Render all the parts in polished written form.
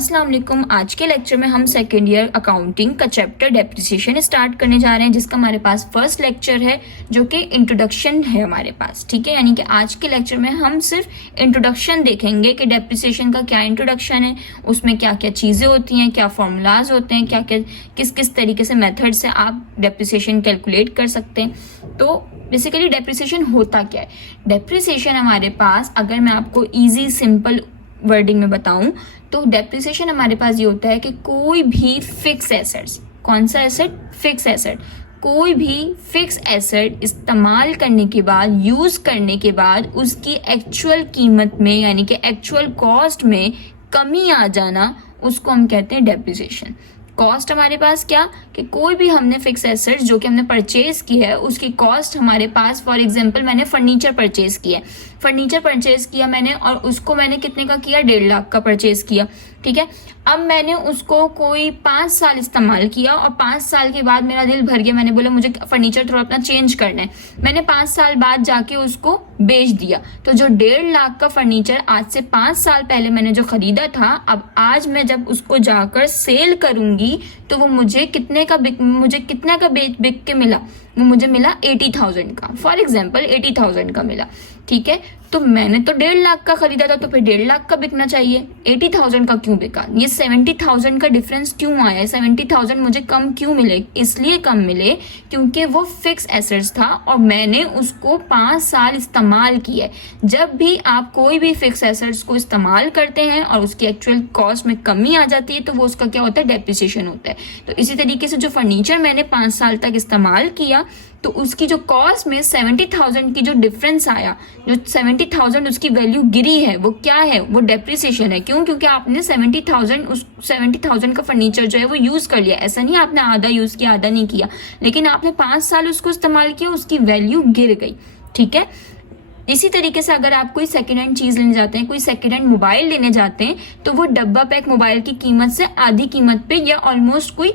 अस्सलाम वालेकुम। आज के लेक्चर में हम सेकेंड ईयर अकाउंटिंग का चैप्टर डेप्रिसिएशन स्टार्ट करने जा रहे हैं, जिसका हमारे पास फर्स्ट लेक्चर है जो कि इंट्रोडक्शन है हमारे पास। ठीक है, यानी कि आज के लेक्चर में हम सिर्फ इंट्रोडक्शन देखेंगे कि डेप्रिसिएशन का क्या इंट्रोडक्शन है, उसमें क्या क्या चीज़ें होती हैं, क्या फॉर्मूलाज होते हैं, क्या क्या किस किस तरीके से मेथड से आप डेप्रिसिएशन कैलकुलेट कर सकते हैं। तो बेसिकली डेप्रिसिएशन होता क्या है? डेप्रिसिएशन हमारे पास, अगर मैं आपको ईजी सिंपल वर्डिंग में बताऊं तो डेप्रिसिएशन हमारे पास ये होता है कि कोई भी फिक्स एसेट्स, कौन सा एसेट? Fix asset. कोई भी फिक्स एसेट इस्तेमाल करने के बाद, यूज करने के बाद उसकी एक्चुअल कीमत में यानी कि एक्चुअल कॉस्ट में कमी आ जाना, उसको हम कहते हैं डेप्रिसिएशन। कॉस्ट हमारे पास क्या कि कोई भी हमने फिक्स एसेट जो कि हमने परचेज की है उसकी कॉस्ट हमारे पास, फॉर एग्जांपल मैंने फर्नीचर परचेज किया है, फर्नीचर परचेज किया मैंने और उसको मैंने कितने का किया? 1.5 लाख का परचेज किया। ठीक है, अब मैंने उसको कोई 5 साल इस्तेमाल किया और 5 साल के बाद मेरा दिल भर गया, मैंने बोला मुझे फर्नीचर थोड़ा अपना चेंज करना है। मैंने 5 साल बाद जाके उसको बेच दिया। तो जो 1.5 लाख का फर्नीचर आज से 5 साल पहले मैंने जो खरीदा था, अब आज मैं जब उसको जाकर सेल करूंगी तो वो मुझे कितने का बिक के मिला? वो मुझे मिला 80,000 का, फॉर एग्जाम्पल 80,000 का मिला। ठीक है, तो मैंने तो 1.5 लाख का खरीदा था, तो फिर 1.5 लाख का बिकना चाहिए। 80,000 का क्यों बिका? ये 70,000 का डिफरेंस क्यों आया? 70,000 मुझे कम क्यों मिले? इसलिए कम मिले क्योंकि वो फिक्स एसेट्स था और मैंने उसको 5 साल इस्तेमाल किया। जब भी आप कोई भी फिक्स एसेट्स को इस्तेमाल करते हैं और उसकी एक्चुअल कॉस्ट में कमी आ जाती है तो वो उसका क्या होता है? डेप्रिसिएशन होता है। तो इसी तरीके से जो फर्नीचर मैंने 5 साल तक इस्तेमाल किया तो उसकी जो कॉस्ट में 70,000 की जो डिफरेंस आया, जो 70,000 उसकी वैल्यू गिरी है, वो क्या है? वो डेप्रिसिएशन है। क्यों? क्योंकि आपने 70,000 का फर्नीचर जो है वो यूज कर लिया। ऐसा नहीं आपने आधा यूज किया आधा नहीं किया, लेकिन आपने 5 साल उसको इस्तेमाल किया, उसकी वैल्यू गिर गई। ठीक है, इसी तरीके से अगर आप कोई सेकेंड हैंड चीज लेने जाते हैं, कोई सेकेंड हैंड मोबाइल लेने जाते हैं, तो वो डब्बा पैक मोबाइल की कीमत से आधी कीमत पे या ऑलमोस्ट कोई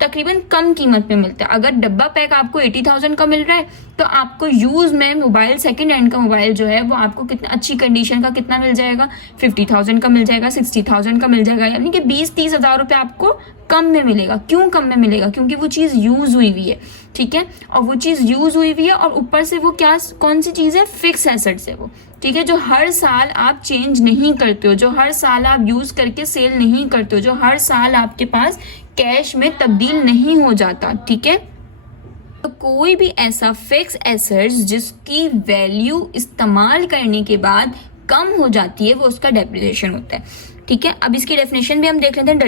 तकरीबन कम कीमत पे मिलता है। अगर डब्बा पैक आपको 80,000 का मिल रहा है तो आपको यूज में मोबाइल, सेकंड हैंड का मोबाइल जो है वो आपको कितना अच्छी कंडीशन का कितना मिल जाएगा? 50,000 का मिल जाएगा, 60,000 का मिल जाएगा, यानी कि 20-30 हजार रुपये आपको कम में मिलेगा। क्यों कम में मिलेगा? क्योंकि वो चीज यूज हुई हुई है। ठीक है, और वो चीज यूज हुई हुई है और ऊपर से वो क्या, कौन सी चीज है? फिक्स एसेट्स है वो। ठीक है, जो हर साल आप चेंज नहीं करते हो, जो हर साल आप यूज करके सेल नहीं करते हो, जो हर साल आपके पास कैश में तब्दील नहीं हो जाता। ठीक है, तो कोई भी ऐसा फिक्स एसेट्स जिसकी वैल्यू इस्तेमाल करने के बाद कम हो जाती है वो उसका डेप्रिसिएशन होता है। ठीक है, अब इसकी डेफिनेशन भी हम देख लेते हैं।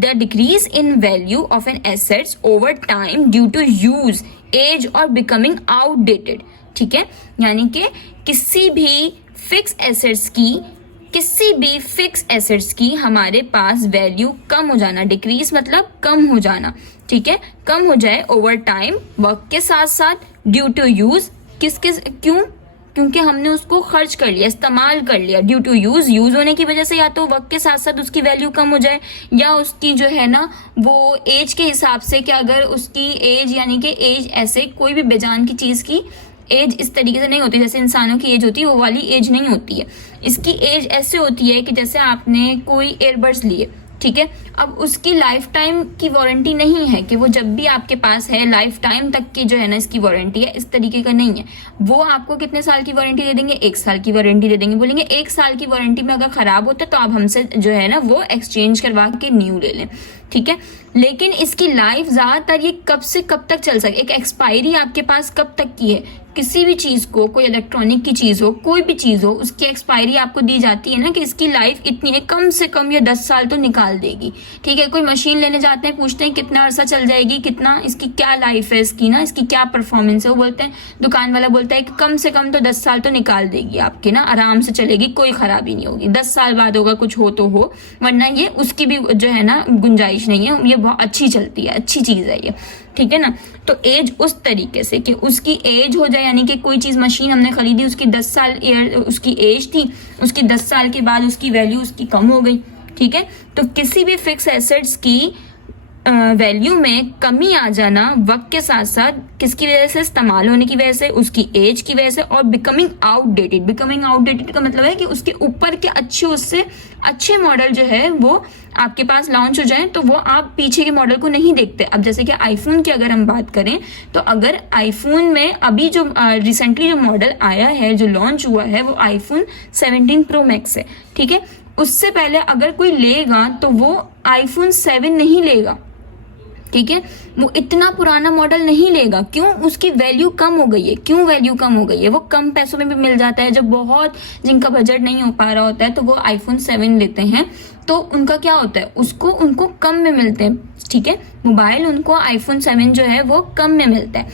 The decrease in value of an assets over time due to use, age और बिकमिंग आउटडेटेड। ठीक है, यानी कि किसी भी फिक्स एसेट्स की हमारे पास वैल्यू कम हो जाना। डिक्रीज मतलब कम हो जाना। ठीक है, कम हो जाए ओवर टाइम, वक्त के साथ साथ, ड्यू टू यूज, क्यों? क्योंकि हमने उसको खर्च कर लिया, इस्तेमाल कर लिया। ड्यू टू यूज होने की वजह से या तो वक्त के साथ साथ उसकी वैल्यू कम हो जाए, या उसकी जो है ना वो एज के हिसाब से, कि अगर उसकी एज यानी कि एज ऐसे कोई भी बेजान की चीज की एज इस तरीके से नहीं होती जैसे इंसानों की एज होती है, वो वाली एज नहीं होती है। इसकी एज ऐसे होती है कि जैसे आपने कोई एयरबड्स लिए, ठीक है, अब उसकी लाइफ टाइम की वारंटी नहीं है कि वो जब भी आपके पास है लाइफ टाइम तक की जो है ना इसकी वारंटी है, इस तरीके का नहीं है। वो आपको कितने साल की वारंटी दे देंगे? 1 साल की वारंटी दे देंगे। बोलेंगे 1 साल की वारंटी में अगर खराब होता है तो आप हमसे जो है ना वो एक्सचेंज करवा के न्यू ले लें। ठीक है, लेकिन इसकी लाइफ ज्यादातर ये कब से कब तक चल सके, एक एक्सपायरी आपके पास कब तक की है? किसी भी चीज को, कोई इलेक्ट्रॉनिक की चीज हो, कोई भी चीज हो, उसकी एक्सपायरी आपको दी जाती है ना कि इसकी लाइफ इतनी है, कम से कम ये 10 साल तो निकाल देगी। ठीक है, कोई मशीन लेने जाते हैं, पूछते हैं कितना अरसा चल जाएगी, कितना इसकी क्या लाइफ है, इसकी ना इसकी क्या परफॉर्मेंस है, वो बोलते हैं, दुकान वाला बोलता है कि कम से कम तो 10 साल तो निकाल देगी आपकी ना, आराम से चलेगी, कोई खराबी नहीं होगी। 10 साल बाद होगा कुछ हो तो हो, वरना ये उसकी भी जो है ना गुंजाइश नहीं है, ये बहुत अच्छी चलती है, अच्छी चीज है ये। ठीक है ना, तो एज उस तरीके से कि उसकी एज हो जाए, यानी कि कोई चीज मशीन हमने खरीदी, उसकी 10 साल उसकी एज थी, उसकी 10 साल के बाद उसकी वैल्यू उसकी कम हो गई। ठीक है, तो किसी भी फिक्स एसेट्स की वैल्यू में कमी आ जाना वक्त के साथ साथ किसकी वजह से, इस्तेमाल होने की वजह से, उसकी एज की वजह से, और बिकमिंग आउटडेटेड। बिकमिंग आउटडेटेड का मतलब है कि उसके ऊपर के अच्छे, उससे अच्छे मॉडल जो है वो आपके पास लॉन्च हो जाए तो वो आप पीछे के मॉडल को नहीं देखते। अब जैसे कि आईफोन की अगर हम बात करें तो अगर आईफोन में अभी जो रिसेंटली जो मॉडल आया है, जो लॉन्च हुआ है, वो आईफोन 17 प्रो मैक्स है, ठीक है। उससे पहले अगर कोई लेगा तो वो आईफोन 7 नहीं लेगा, ठीक है। वो इतना पुराना मॉडल नहीं लेगा। क्यों? उसकी वैल्यू कम हो गई है। क्यों वैल्यू कम हो गई है? वो कम पैसों में भी मिल जाता है। जो बहुत जिनका बजट नहीं हो पा रहा होता है तो वो आईफोन 7 लेते हैं, तो उनका क्या होता है, उनको कम में मिलते हैं, ठीक है। मोबाइल उनको आईफोन 7 जो है वो कम में मिलता है।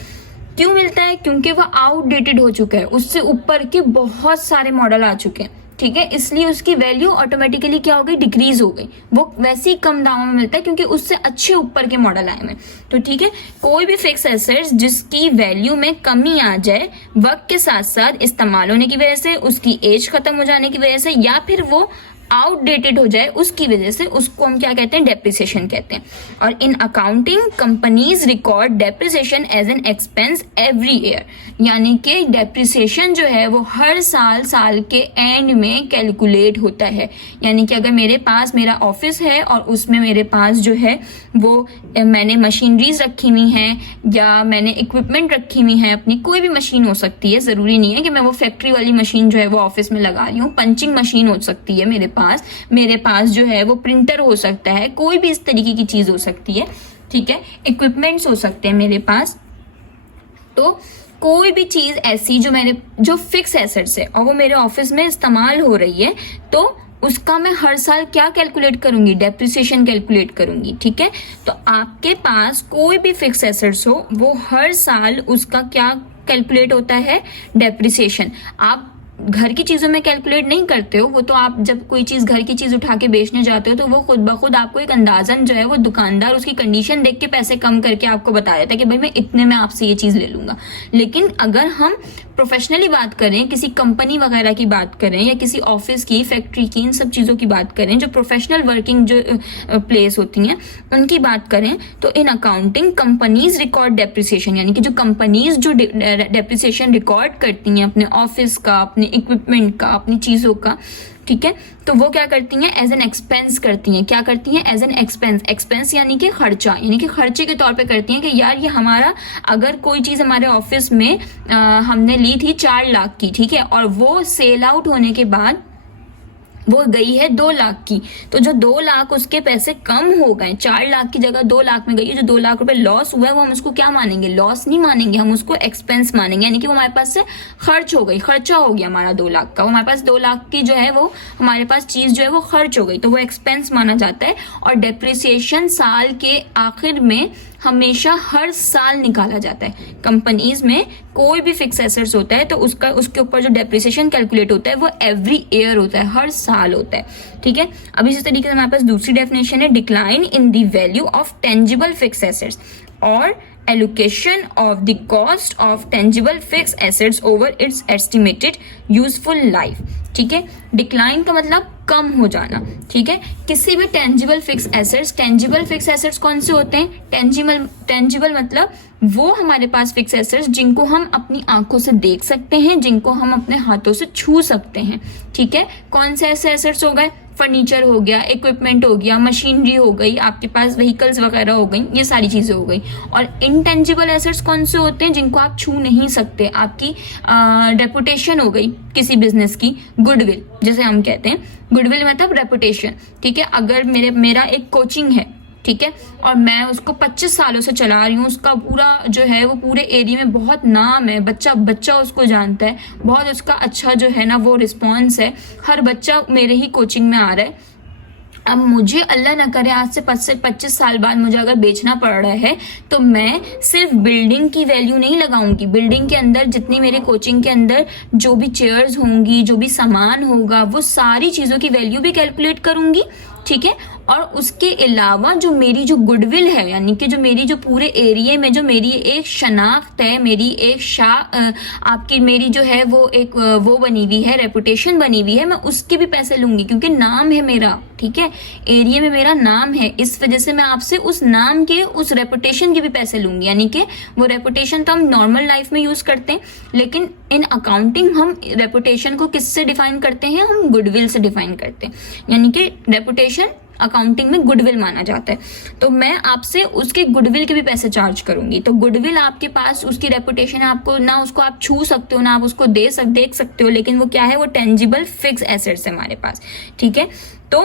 क्यों मिलता है? क्योंकि वो आउटडेटेड हो चुका है, उससे ऊपर के बहुत सारे मॉडल आ चुके हैं, ठीक है। इसलिए उसकी वैल्यू ऑटोमेटिकली क्या हो गई, डिक्रीज हो गई। वो वैसे ही कम दामों में मिलता है क्योंकि उससे अच्छे ऊपर के मॉडल आए हैं। तो ठीक है, कोई भी फिक्स एसेट्स जिसकी वैल्यू में कमी आ जाए वक्त के साथ साथ, इस्तेमाल होने की वजह से, उसकी एज खत्म हो जाने की वजह से, या फिर वो आउटडेटेड हो जाए उसकी वजह से, उसको हम क्या कहते हैं, डेप्रिसिएशन कहते हैं। और in accounting companies record depreciation as an expense every year, यानी कि डेप्रिसिएशन जो है वो हर साल के एंड में कैलकुलेट होता है। यानी कि अगर मेरे पास मेरा ऑफिस है और उसमें मेरे पास जो है वो मैंने मशीनरीज रखी हुई हैं या मैंने इक्विपमेंट रखी हुई हैं अपनी, कोई भी मशीन हो सकती है, ज़रूरी नहीं है कि मैं वो फैक्ट्री वाली मशीन जो है वो ऑफिस में लगा रही हूँ। पंचिंग मशीन हो सकती है मेरे पास जो है वो प्रिंटर हो सकता है, कोई भी इस तरीके की चीज़ हो सकती है, ठीक है। इक्विपमेंट्स हो सकते हैं मेरे पास। तो कोई भी चीज़ ऐसी जो फिक्स एसेट्स है और वो मेरे ऑफिस में इस्तेमाल हो रही है, तो उसका मैं हर साल क्या कैलकुलेट करूंगी, डेप्रिसिएशन कैलकुलेट करूंगी, ठीक है। तो आपके पास कोई भी फिक्स एसेट्स हो वो हर साल उसका क्या कैलकुलेट होता है, डेप्रिसिएशन। आप घर की चीजों में कैलकुलेट नहीं करते हो, वो तो आप जब कोई चीज, घर की चीज उठा के बेचने जाते हो तो वो खुद ब खुद आपको एक अंदाजन जो है वो दुकानदार उसकी कंडीशन देख के पैसे कम करके आपको बता देता है कि भाई मैं इतने में आपसे ये चीज ले लूंगा। लेकिन अगर हम प्रोफेशनली बात करें, किसी कंपनी वगैरह की बात करें या किसी ऑफिस की, फैक्ट्री की, इन सब चीज़ों की बात करें, जो प्रोफेशनल वर्किंग जो प्लेस होती हैं उनकी बात करें, तो इन अकाउंटिंग कंपनीज रिकॉर्ड डेप्रिसिएशन, यानी कि जो कंपनीज जो डेप्रिसिएशन रिकॉर्ड करती हैं अपने ऑफिस का, अपने इक्विपमेंट का, अपनी चीज़ों का, ठीक है, तो वो क्या करती हैं, एज एन एक्सपेंस करती हैं। क्या करती हैं? As an expense. एक्सपेंस यानी कि खर्चा, यानी कि खर्चे के तौर पे करती हैं कि यार ये हमारा, अगर कोई चीज़ हमारे ऑफिस में हमने ली थी 4 लाख की, ठीक है, और वो सेल आउट होने के बाद वो गई है 2 लाख की, तो जो 2 लाख उसके पैसे कम हो गए, 4 लाख की जगह 2 लाख में गई है, जो 2 लाख रुपए लॉस हुआ है वो हम उसको क्या मानेंगे, लॉस नहीं मानेंगे, हम उसको एक्सपेंस मानेंगे। यानी कि वो हमारे पास से खर्च हो गई, खर्चा हो गया हमारा 2 लाख का, वो हमारे पास 2 लाख की जो है वो हमारे पास चीज जो है वो खर्च हो गई, तो वो एक्सपेंस माना जाता है। और डेप्रिसिएशन साल के आखिर में हमेशा हर साल निकाला जाता है। कंपनीज में कोई भी फिक्स एसेट्स होता है तो उसके ऊपर जो डेप्रिसिएशन कैलकुलेट होता है वो एवरी ईयर होता है, हर साल होता है, ठीक है। अब इसी तरीके से हमारे पास दूसरी डेफिनेशन है, decline in the value of tangible fix assets और allocation of the cost of tangible fix assets over its estimated useful life, ठीक है। डिक्लाइन का मतलब कम हो जाना, ठीक है। किसी भी टेंजिबल फिक्स एसेट्स कौन से होते हैं? टेंजिबल मतलब वो हमारे पास फिक्स एसेट्स जिनको हम अपनी आंखों से देख सकते हैं, जिनको हम अपने हाथों से छू सकते हैं, ठीक है। कौन से ऐसे एसेट्स हो गए? फर्नीचर हो गया, इक्विपमेंट हो गया, मशीनरी हो गई, आपके पास व्हीकल्स वगैरह हो गई, ये सारी चीजें हो गई। और इनटेंजिबल एसेट्स कौन से होते हैं? जिनको आप छू नहीं सकते। आपकी रेपुटेशन हो गई किसी बिजनेस की, गुडविल जैसे हम कहते हैं, गुडविल मतलब रेपुटेशन, ठीक है। अगर मेरा एक कोचिंग है, ठीक है, और मैं उसको 25 सालों से चला रही हूँ, उसका पूरा जो है वो पूरे एरिया में बहुत नाम है, बच्चा उसको जानता है, बहुत उसका अच्छा जो है ना वो रिस्पॉन्स है, हर बच्चा मेरे ही कोचिंग में आ रहा है। अब मुझे अल्लाह ना करे आज से 25 साल बाद मुझे अगर बेचना पड़ रहा है तो मैं सिर्फ बिल्डिंग की वैल्यू नहीं लगाऊंगी, बिल्डिंग के अंदर जितनी मेरे कोचिंग के अंदर जो भी चेयर्स होंगी, जो भी सामान होगा, वो सारी चीज़ों की वैल्यू भी कैलकुलेट करूंगी, ठीक है। और उसके अलावा जो मेरी जो गुडविल है, यानी कि जो मेरी जो पूरे एरिया में जो मेरी एक शनाख्त है, मेरी एक आपकी मेरी जो है वो एक वो बनी हुई है, रेपुटेशन बनी हुई है, मैं उसके भी पैसे लूंगी क्योंकि नाम है मेरा, ठीक है, एरिया में मेरा नाम है, इस वजह से मैं आपसे उस नाम के, उस रेपुटेशन के भी पैसे लूंगी। यानी कि वो रेपुटेशन तो हम नॉर्मल लाइफ में यूज करते हैं, लेकिन इन अकाउंटिंग हम रेपुटेशन को किससे डिफाइन करते हैं, हम गुडविल से डिफाइन करते हैं। यानी कि रेपुटेशन अकाउंटिंग में गुडविल माना जाता है, तो मैं आपसे उसके गुडविल के भी पैसे चार्ज करूंगी। तो गुडविल आपके पास उसकी रेपुटेशन है, आपको ना उसको आप छू सकते हो ना आप उसको देख सकते हो, लेकिन वो क्या है, वो टेंजिबल फिक्स एसेट्स है हमारे पास, ठीक है। तो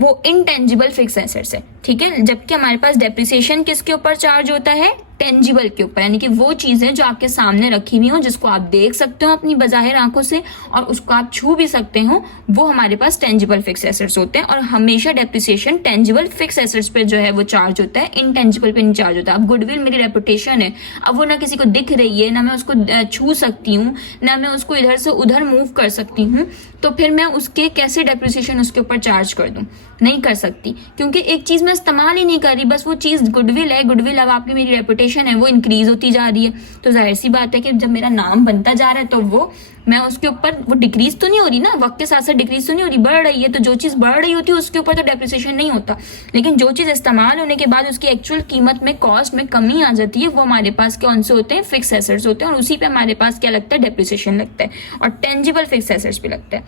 वो इनटेंजिबल फिक्स एसेट्स है, ठीक है। जबकि हमारे पास डेप्रिसिएशन किसके ऊपर चार्ज होता है, टेंजिबल के ऊपर, यानी कि वो चीजें जो आपके सामने रखी हुई हो, जिसको आप देख सकते हो अपनी बजाहिर आंखों से और उसको आप छू भी सकते हो, वो हमारे पास टेंजिबल फिक्स एसेट्स होते हैं। और हमेशा डेप्रिसिएशन टेंजिबल फिक्स एसेट्स पे जो है वो चार्ज होता है, इनटेंजिबल पे नहीं चार्ज होता। अब गुडविल मेरी रेपुटेशन है, अब वो ना किसी को दिख रही है, ना मैं उसको छू सकती हूँ, ना मैं उसको इधर से उधर मूव कर सकती हूँ, तो फिर मैं उसके कैसे डेप्रिसिएशन उसके ऊपर चार्ज कर दूं, नहीं कर सकती, क्योंकि एक चीज मैं इस्तेमाल ही नहीं कर रही, बस वो चीज गुडविल है, गुडविल अब आपकी मेरी रेपुटेशन है वो इंक्रीज होती जा रही है, तो जाहिर सी बात है कि जब मेरा नाम बनता जा रहा है तो वो मैं उसके ऊपर वो डिक्रीज तो नहीं हो रही ना, वक्त के साथ साथ डिक्रीज तो नहीं हो रही, बढ़ रही है। तो जो चीज बढ़ रही होती है उसके ऊपर तो डेप्रिसिएशन नहीं होता, लेकिन जो चीज इस्तेमाल होने के बाद उसकी एक्चुअल कीमत में, कॉस्ट में कमी आ जाती है, वो हमारे पास कौन से होते हैं, फिक्स एसेट्स होते हैं, और उसी पे हमारे पास क्या लगता है, डेप्रिसिएशन लगता है, और टेंजिबल फिक्स एसेट्स भी लगता है,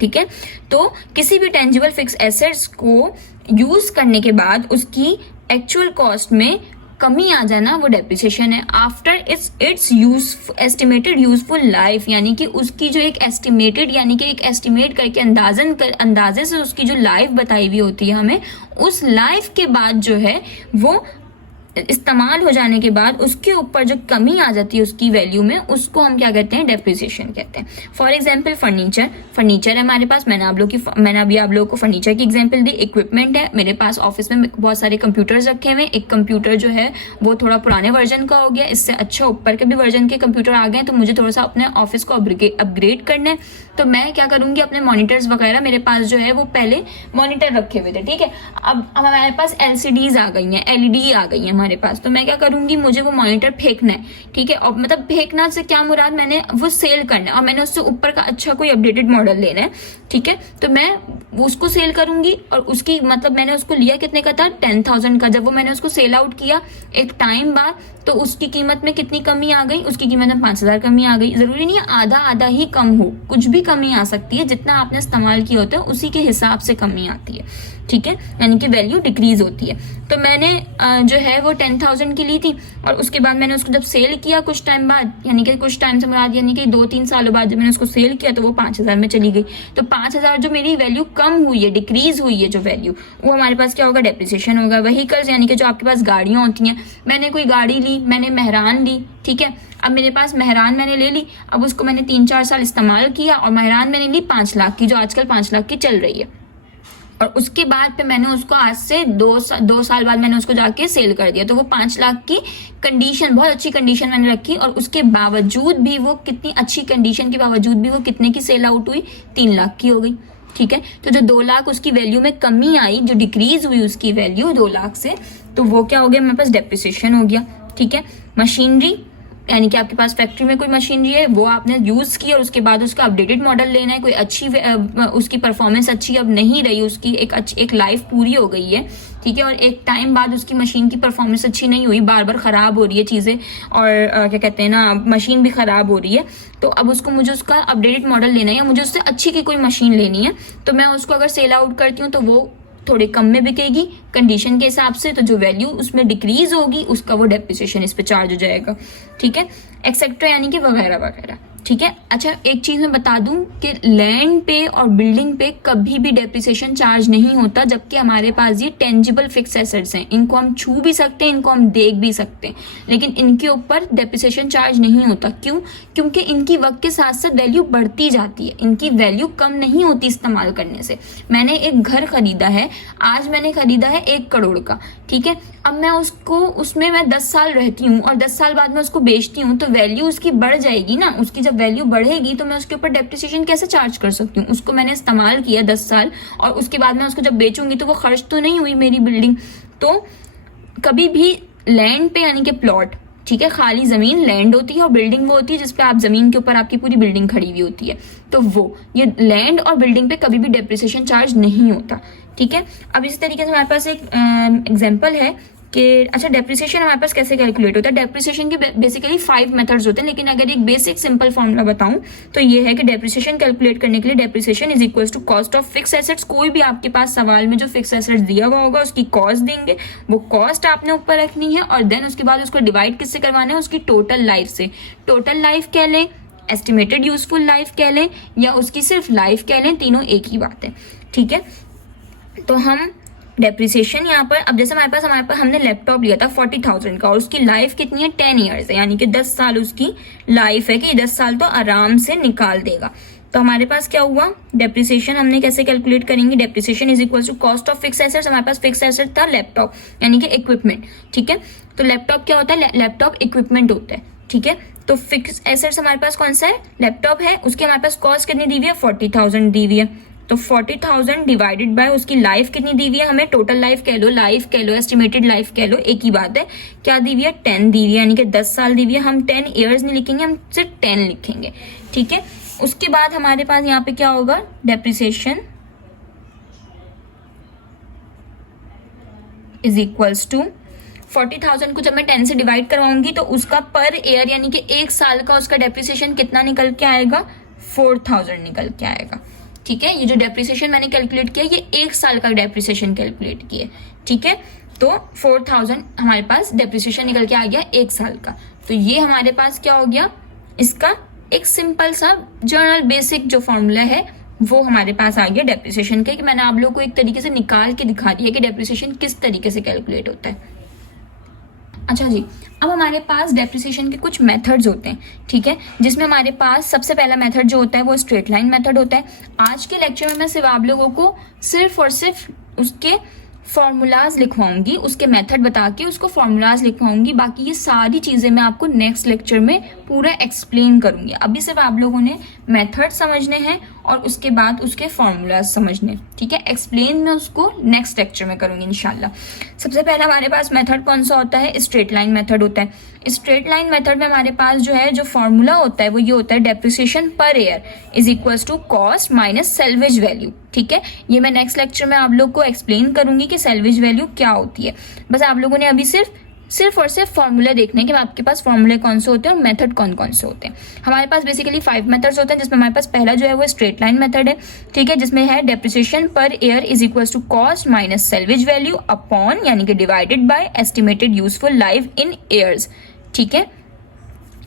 ठीक है। तो किसी भी टेंजिबल फिक्स एसेट्स को यूज करने के बाद उसकी एक्चुअल कॉस्ट में कमी आ जाना वो डेप्रिसिएशन है। After it's estimated useful life, यानी कि उसकी जो एक एस्टिमेटेड, यानी कि एक एस्टिमेट करके अंदाजे से उसकी जो लाइफ बताई हुई होती है हमें, उस लाइफ के बाद जो है वो इस्तेमाल हो जाने के बाद उसके ऊपर जो कमी आ जाती है उसकी वैल्यू में, उसको हम क्या कहते हैं, डेप्रिसिएशन कहते हैं। फॉर एग्जांपल फर्नीचर है हमारे पास, मैंने अभी आप लोगों को फर्नीचर की एग्जांपल दी। इक्विपमेंट है, मेरे पास ऑफिस में बहुत सारे कंप्यूटर्स रखे हुए हैं, एक कंप्यूटर जो है वो थोड़ा पुराने वर्जन का हो गया, इससे अच्छा ऊपर के भी वर्जन के कंप्यूटर आ गए, तो मुझे थोड़ा सा अपने ऑफिस को अपग्रेड करना है, तो मैं क्या करूंगी, अपने मॉनिटर्स वगैरह, मेरे पास जो है वो पहले मॉनिटर रखे हुए थे, ठीक है, अब हमारे पास LCDs आ गई हैं, LED आ गई हैं हमारे पास, तो मैं क्या करूंगी, मुझे वो मॉनिटर फेंकना है, ठीक है। और मतलब फेंकना से क्या मुराद, मैंने वो सेल करना है और मैंने उससे ऊपर का अच्छा कोई अपडेटेड मॉडल लेना है, ठीक है, तो मैं उसको सेल करूंगी। और उसकी मतलब मैंने उसको लिया कितने का था, 10,000 का। जब वो मैंने उसको सेल आउट किया एक टाइम बाद, तो उसकी कीमत में कितनी कमी आ गई, उसकी कीमत में 5,000 कमी आ गई। जरूरी नहीं है आधा आधा ही कम हो, कुछ भी कमी आ सकती है, जितना आपने इस्तेमाल किया होता है उसी के हिसाब से कमी आती है, ठीक है, यानी कि वैल्यू डिक्रीज होती है। तो मैंने जो है वो 10,000 की ली थी, और उसके बाद मैंने उसको जब सेल किया कुछ टाइम बाद, यानी कि कुछ टाइम से मुराद यानी कि 2-3 सालों बाद जब मैंने उसको सेल किया, तो वो 5,000 में चली गई। तो 5,000 जो मेरी वैल्यू कम हुई है, डिक्रीज हुई है जो वैल्यू, वो हमारे पास क्या होगा, डेप्रिसिएशन होगा। व्हीकल्स, यानी कि जो आपके पास गाड़ियां होती हैं, मैंने कोई गाड़ी ली, मैंने मेहरान ली, ठीक है, अब मेरे पास मेहरान मैंने ले ली, अब उसको मैंने 3-4 साल इस्तेमाल किया, और मेहरान मैंने ली 5 लाख की, जो आजकल 5 लाख की चल रही है, और उसके बाद पे मैंने उसको आज से 2 साल बाद मैंने उसको जाके सेल कर दिया, तो वो 5 लाख की कंडीशन, बहुत अच्छी कंडीशन मैंने रखी, और उसके बावजूद भी वो, कितनी अच्छी कंडीशन के बावजूद भी वो कितने की सेल आउट हुई, 3 लाख की हो गई, ठीक है। तो जो 2 लाख उसकी वैल्यू में कमी आई, जो डिक्रीज हुई उसकी वैल्यू 2 लाख से, तो वो क्या हो गया, मेरे पास डेप्रिसिएशन हो गया, ठीक है। मशीनरी, यानी कि आपके पास फैक्ट्री में कोई मशीनरी है, वो आपने यूज की और उसके बाद उसका अपडेटेड मॉडल लेना है, कोई अच्छी उसकी परफॉर्मेंस अच्छी अब नहीं रही, उसकी एक लाइफ पूरी हो गई है, ठीक है, और एक टाइम बाद उसकी मशीन की परफॉर्मेंस अच्छी नहीं हुई, बार बार खराब हो रही है चीजें, और क्या कहते हैं ना, मशीन भी खराब हो रही है, तो अब उसको मुझे उसका अपडेटेड मॉडल लेना है, या मुझे उससे अच्छी की कोई मशीन लेनी है, तो मैं उसको अगर सेल आउट करती हूँ तो वो थोड़े कम में बिकेगी कंडीशन के हिसाब से, तो जो वैल्यू उसमें डिक्रीज होगी उसका वो डेप्रिसिएशन इस पे चार्ज हो जाएगा, ठीक है, एक्सेट्रा, यानी कि वगैरह वगैरह, ठीक है। अच्छा, एक चीज मैं बता दूं कि लैंड पे और बिल्डिंग पे कभी भी डेप्रिसिएशन चार्ज नहीं होता, जबकि हमारे पास ये टेंजिबल फिक्स एसेट्स हैं, इनको हम छू भी सकते हैं, इनको हम देख भी सकते हैं, लेकिन इनके ऊपर डेप्रिसिएशन चार्ज नहीं होता। क्यों? क्योंकि इनकी वक्त के साथ साथ वैल्यू बढ़ती जाती है, इनकी वैल्यू कम नहीं होती इस्तेमाल करने से। मैंने एक घर खरीदा है, आज मैंने खरीदा है 1 करोड़ का, ठीक है, अब मैं उसको उसमें मैं 10 साल रहती हूँ और 10 साल बाद में उसको बेचती हूँ, तो वैल्यू उसकी बढ़ जाएगी ना। उसकी जब वैल्यू बढ़ेगी तो मैं उसके ऊपर डेप्रिसिएशन कैसे चार्ज कर सकती हूँ? उसको मैंने इस्तेमाल किया 10 साल और उसके बाद में उसको जब बेचूंगी तो वो खर्च तो नहीं हुई मेरी बिल्डिंग। तो कभी भी लैंड पे यानी कि प्लॉट, ठीक है, खाली जमीन लैंड होती है और बिल्डिंग वो होती है जिसपे आप जमीन के ऊपर आपकी पूरी बिल्डिंग खड़ी हुई होती है। तो वो ये लैंड और बिल्डिंग पे कभी भी डेप्रिसिएशन चार्ज नहीं होता, ठीक है। अब इसी तरीके से हमारे पास एक एग्जांपल है कि अच्छा डेप्रिसिएशन हमारे पास कैसे कैलकुलेट होता है। डेप्रिसिएशन के बेसिकली 5 मेथड्स होते हैं, लेकिन अगर एक बेसिक सिंपल फॉर्मूला बताऊं तो ये है कि डेप्रिसिएशन कैलकुलेट करने के लिए depreciation is equal to cost of fix assets. कोई भी आपके पास सवाल में जो फिक्स एसेट्स दिया हुआ होगा उसकी कॉस्ट देंगे, वो कॉस्ट आपने ऊपर रखनी है और देन उसके बाद उसको डिवाइड किससे करवाना है? उसकी टोटल लाइफ से। टोटल लाइफ कह लें, एस्टिमेटेड यूजफुल लाइफ कह लें या उसकी सिर्फ लाइफ कह लें, तीनों एक ही बात है, ठीक है। तो हम डेप्रिसिएशन यहाँ पर, अब जैसे हमारे पास हमने लैपटॉप लिया था 40,000 का और उसकी लाइफ कितनी है? 10 ईयर्स है, यानी कि 10 साल उसकी लाइफ है कि 10 साल तो आराम से निकाल देगा। तो हमारे पास क्या हुआ? डेप्रिसिएशन हमने कैसे कैलकुलेट करेंगे? Depreciation is equal to cost of fix assets. हमारे पास फिक्स एसेट था लैपटॉप यानी कि इक्विपमेंट, ठीक है। तो लैपटॉप क्या होता है? लैपटॉप इक्विपमेंट होता है, ठीक है। तो फिक्स एसेट्स हमारे पास कौन सा है? लैपटॉप है। उसकी हमारे पास कॉस्ट कितनी दी हुई है? 40,000 दी हुई है। तो 40,000 डिवाइडेड बाय उसकी लाइफ कितनी दी हुई है? हमें टोटल लाइफ कह लो, एस्टिमेटेड लाइफ कह लो, एक ही बात है। क्या दी हुई है? 10 दी हुई है, यानी कि 10 साल दी हुई है। हम 10 ईयर्स नहीं लिखेंगे, हम सिर्फ 10 लिखेंगे, ठीक है। उसके बाद हमारे पास यहाँ पे क्या होगा? डेप्रिसिएशन इज इक्वल्स टू 40,000 को जब मैं 10 से डिवाइड करवाऊंगी तो उसका पर ईयर यानी कि एक साल का उसका डेप्रिसिएशन कितना निकल के आएगा? 4,000 निकल के आएगा, ठीक है। ये जो डेप्रिसिएशन मैंने कैलकुलेट किया ये एक साल का डेप्रिसिएशन कैलकुलेट किया, ठीक है। तो 4,000 हमारे पास डेप्रिसिएशन निकल के आ गया एक साल का। तो ये हमारे पास क्या हो गया? इसका एक सिंपल सा जनरल बेसिक जो फॉर्मूला है वो हमारे पास आ गया डेप्रिसिएशन का, कि मैंने आप लोगों को एक तरीके से निकाल के दिखा दिया कि डेप्रिसिएशन किस तरीके से कैलकुलेट होता है। अच्छा जी, अब हमारे पास डेप्रिसिएशन के कुछ मेथड्स होते हैं, ठीक है, जिसमें हमारे पास सबसे पहला मेथड जो होता है वो स्ट्रेट लाइन मेथड होता है। आज के लेक्चर में मैं सिर्फ आप लोगों को सिर्फ और सिर्फ उसके फॉर्मूलाज लिखवाऊंगी, उसके मेथड बता के उसको फॉर्मूलाज लिखवाऊंगी। बाकी ये सारी चीजें मैं आपको नेक्स्ट लेक्चर में पूरा एक्सप्लेन करूंगी। अभी सिर्फ आप लोगों ने मेथड समझने हैं और उसके बाद उसके फॉर्मूलाज समझने, ठीक है। एक्सप्लेन मैं उसको नेक्स्ट लेक्चर में करूंगी इंशाल्लाह। सबसे पहला हमारे पास मेथड कौन सा होता है? स्ट्रेट लाइन मेथड होता है। स्ट्रेट लाइन मेथड में हमारे पास जो है जो फॉर्मूला होता है वो ये होता है depreciation per year is equals to cost minus salvage value, ठीक है। ये मैं नेक्स्ट लेक्चर में आप लोग को एक्सप्लेन करूंगी कि सेल्वेज वैल्यू क्या होती है। बस आप लोगों ने अभी सिर्फ और सिर्फ फॉर्मूला देखने कि आपके पास फॉर्मूले कौन से होते हैं और मेथड कौन कौन से होते हैं। हमारे पास बेसिकली 5 मेथड्स होते हैं, जिसमें हमारे पास पहला जो है वो स्ट्रेट लाइन मेथड है, ठीक है, जिसमें है depreciation per year is equals to cost minus salvage value upon यानी कि divided by estimated useful life in years, ठीक है।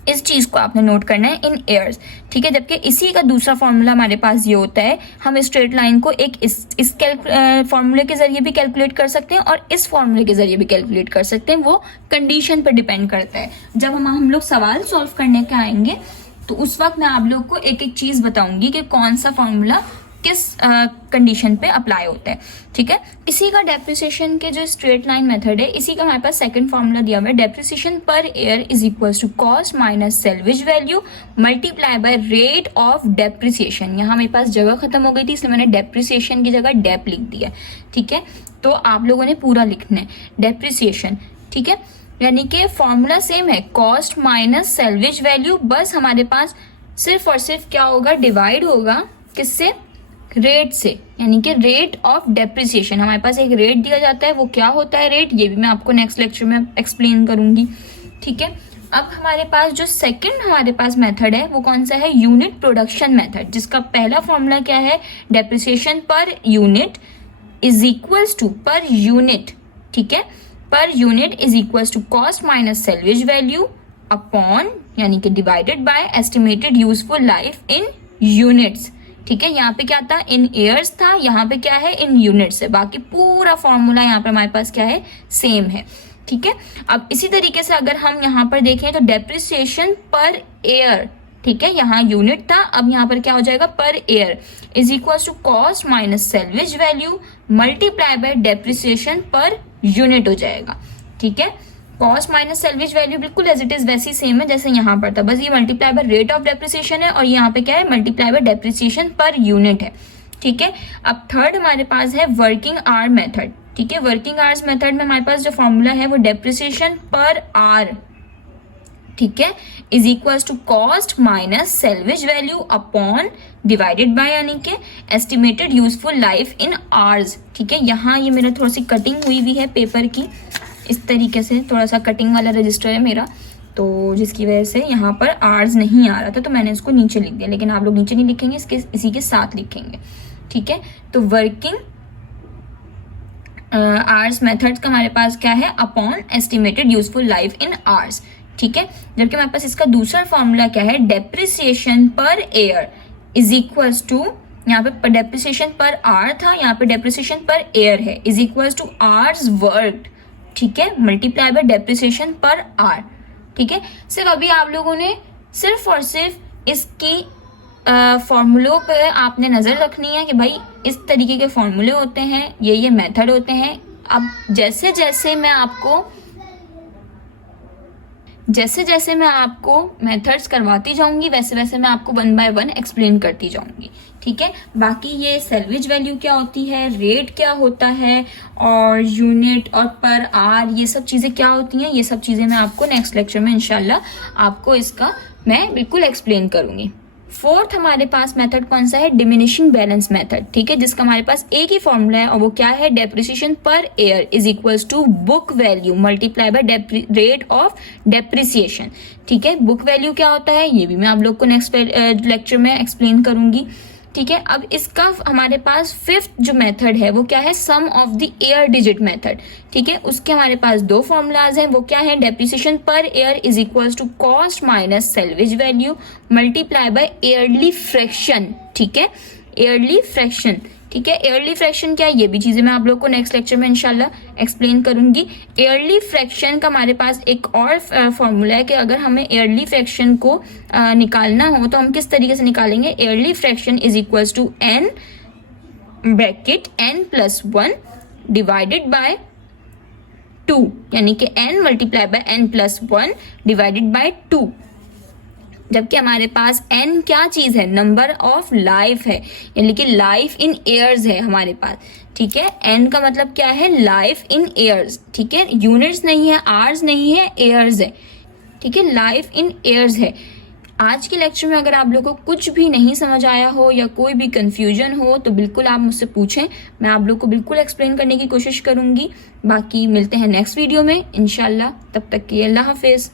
इस चीज को आपने नोट करना है इन ईयर्स, ठीक है। जबकि इसी का दूसरा फॉर्मूला हमारे पास ये होता है, हम स्ट्रेट लाइन को एक इस फॉर्मूले के जरिए भी कैलकुलेट कर सकते हैं और इस फॉर्मूले के जरिए भी कैलकुलेट कर सकते हैं। वो कंडीशन पर डिपेंड करता है। जब हम लोग सवाल सॉल्व करने के आएंगे तो उस वक्त मैं आप लोग को एक एक चीज बताऊंगी कि कौन सा फॉर्मूला किस कंडीशन पे अप्लाई होता है, ठीक है। इसी का डेप्रिसिएशन के जो स्ट्रेट लाइन मेथड है, इसी का हमारे पास सेकंड फॉर्मूला दिया हुआ है, depreciation per year is equals to cost minus salvage value multiply by rate of depreciation. यहाँ मेरे पास जगह खत्म हो गई थी इसलिए मैंने डेप्रिसिएशन की जगह डेप लिख दिया, ठीक है। तो आप लोगों ने पूरा लिखना है डेप्रिसिएशन, ठीक है, यानी कि फॉर्मूला सेम है, कॉस्ट माइनस सेल्वेज वैल्यू। बस हमारे पास सिर्फ और सिर्फ क्या होगा? डिवाइड होगा किससे? रेट से, यानी कि रेट ऑफ डेप्रिसिएशन। हमारे पास एक रेट दिया जाता है, वो क्या होता है रेट, ये भी मैं आपको नेक्स्ट लेक्चर में एक्सप्लेन करूंगी, ठीक है। अब हमारे पास जो सेकंड हमारे पास मेथड है वो कौन सा है? यूनिट प्रोडक्शन मेथड, जिसका पहला फॉर्मूला क्या है? Depreciation per unit is equals to per unit, ठीक है, per unit is equals to cost minus salvage value upon यानी कि divided by estimated useful life in units, ठीक है। यहाँ पे क्या था? इन ईयर्स था, यहाँ पे क्या है? इन यूनिट्स है। बाकी पूरा फॉर्मूला यहाँ पे हमारे पास क्या है? सेम है, ठीक है। अब इसी तरीके से अगर हम यहाँ पर देखें तो डेप्रिसिएशन पर ईयर, ठीक है, यहाँ यूनिट था, अब यहाँ पर क्या हो जाएगा? Per year is equal to cost minus salvage value multiply by depreciation per unit हो जाएगा, ठीक है। कॉस्ट माइनस सैलवेज वैल्यू बिल्कुल एज इट इज वैसी सेम है जैसे यहाँ पर था, बस ये multiply by rate of depreciation है और यहाँ पे क्या है, multiply by depreciation per unit है। ठीक है। अब थर्ड हमारे पास है वर्किंग आवर मेथड। ठीक है, वर्किंग आवर्स मेथड में हमारे पास जो फॉर्मूला है वो डेप्रिसिएशन पर आवर, ठीक है, is equal to cost minus salvage value upon divided by यानी कि estimated useful life in hours. ठीक है, यहाँ ये मेरा थोड़ी सी कटिंग हुई हुई है पेपर की, इस तरीके से थोड़ा सा कटिंग वाला रजिस्टर है मेरा, तो जिसकी वजह से यहाँ पर आवर्स नहीं आ रहा था, तो मैंने इसको नीचे लिख दिया, लेकिन आप लोग नीचे नहीं लिखेंगे, इसी के साथ लिखेंगे। ठीक है, तो वर्किंग आवर्स मेथड का हमारे पास क्या है, upon estimated useful life in hours. ठीक है, जबकि हमारे पास इसका दूसरा फॉर्मूला क्या है, depreciation per year is equals to, यहाँ पे डेप्रिसिएशन पर आवर था, यहाँ पे डेप्रिसिएशन पर ईयर है, is equals two hours worked. ठीक है, मल्टीप्लाई बाय डेप्रिसिएशन पर आवर। ठीक है, सिर्फ अभी आप लोगों ने सिर्फ और सिर्फ इसकी फॉर्मूलों पे आपने नजर रखनी है कि भाई इस तरीके के फॉर्मूले होते हैं, ये मेथड होते हैं। अब जैसे जैसे मैं आपको मेथड्स करवाती जाऊंगी वैसे वैसे मैं आपको 1 बाय 1 एक्सप्लेन करती जाऊंगी। ठीक है, बाकी ये सैलवेज वैल्यू क्या होती है, रेट क्या होता है, और यूनिट और पर आर, ये सब चीजें क्या होती हैं, ये सब चीजें मैं आपको नेक्स्ट लेक्चर में इंशाल्लाह आपको इसका मैं बिल्कुल एक्सप्लेन करूंगी। फोर्थ हमारे पास मेथड कौन सा है, डिमिनिशिंग बैलेंस मेथड। ठीक है, जिसका हमारे पास एक ही फॉर्मूला है और वो क्या है, depreciation per year is equals to book value multiply by rate of depreciation. ठीक है, बुक वैल्यू क्या होता है ये भी मैं आप लोग को नेक्स्ट लेक्चर में एक्सप्लेन करूंगी। ठीक है, अब इसका हमारे पास फिफ्थ जो मेथड है वो क्या है, sum of the year digit method. ठीक है, उसके हमारे पास दो फॉर्मूलाज हैं, वो क्या है, depreciation per year is equals to cost minus salvage value multiply by yearly fraction. ठीक है, ईयरली फ्रैक्शन। ठीक है, ईयरली फ्रैक्शन क्या है, ये भी चीजें मैं आप लोग को नेक्स्ट लेक्चर में इंशाल्लाह एक्सप्लेन करूंगी। ईयरली फ्रैक्शन का हमारे पास एक और फॉर्मूला है कि अगर हमें ईयरली फ्रैक्शन को निकालना हो तो हम किस तरीके से निकालेंगे, yearly fraction is equals to n bracket n+1 divided by 2, यानी कि n multiply by n+1 divided by 2, जबकि हमारे पास n क्या चीज है, नंबर ऑफ लाइफ है, यानी कि लाइफ इन ईयर्स है हमारे पास। ठीक है, n का मतलब क्या है, लाइफ इन ईयर्स। ठीक है, यूनिट्स नहीं है, आवर्स नहीं है, ईयर्स है। ठीक है, लाइफ इन ईयर्स है। आज के लेक्चर में अगर आप लोगों को कुछ भी नहीं समझ आया हो या कोई भी कंफ्यूजन हो तो बिल्कुल आप मुझसे पूछें, मैं आप लोग को बिल्कुल एक्सप्लेन करने की कोशिश करूंगी। बाकी मिलते हैं नेक्स्ट वीडियो में इंशाल्लाह, तब तक के लिए अल्लाह हाफिज।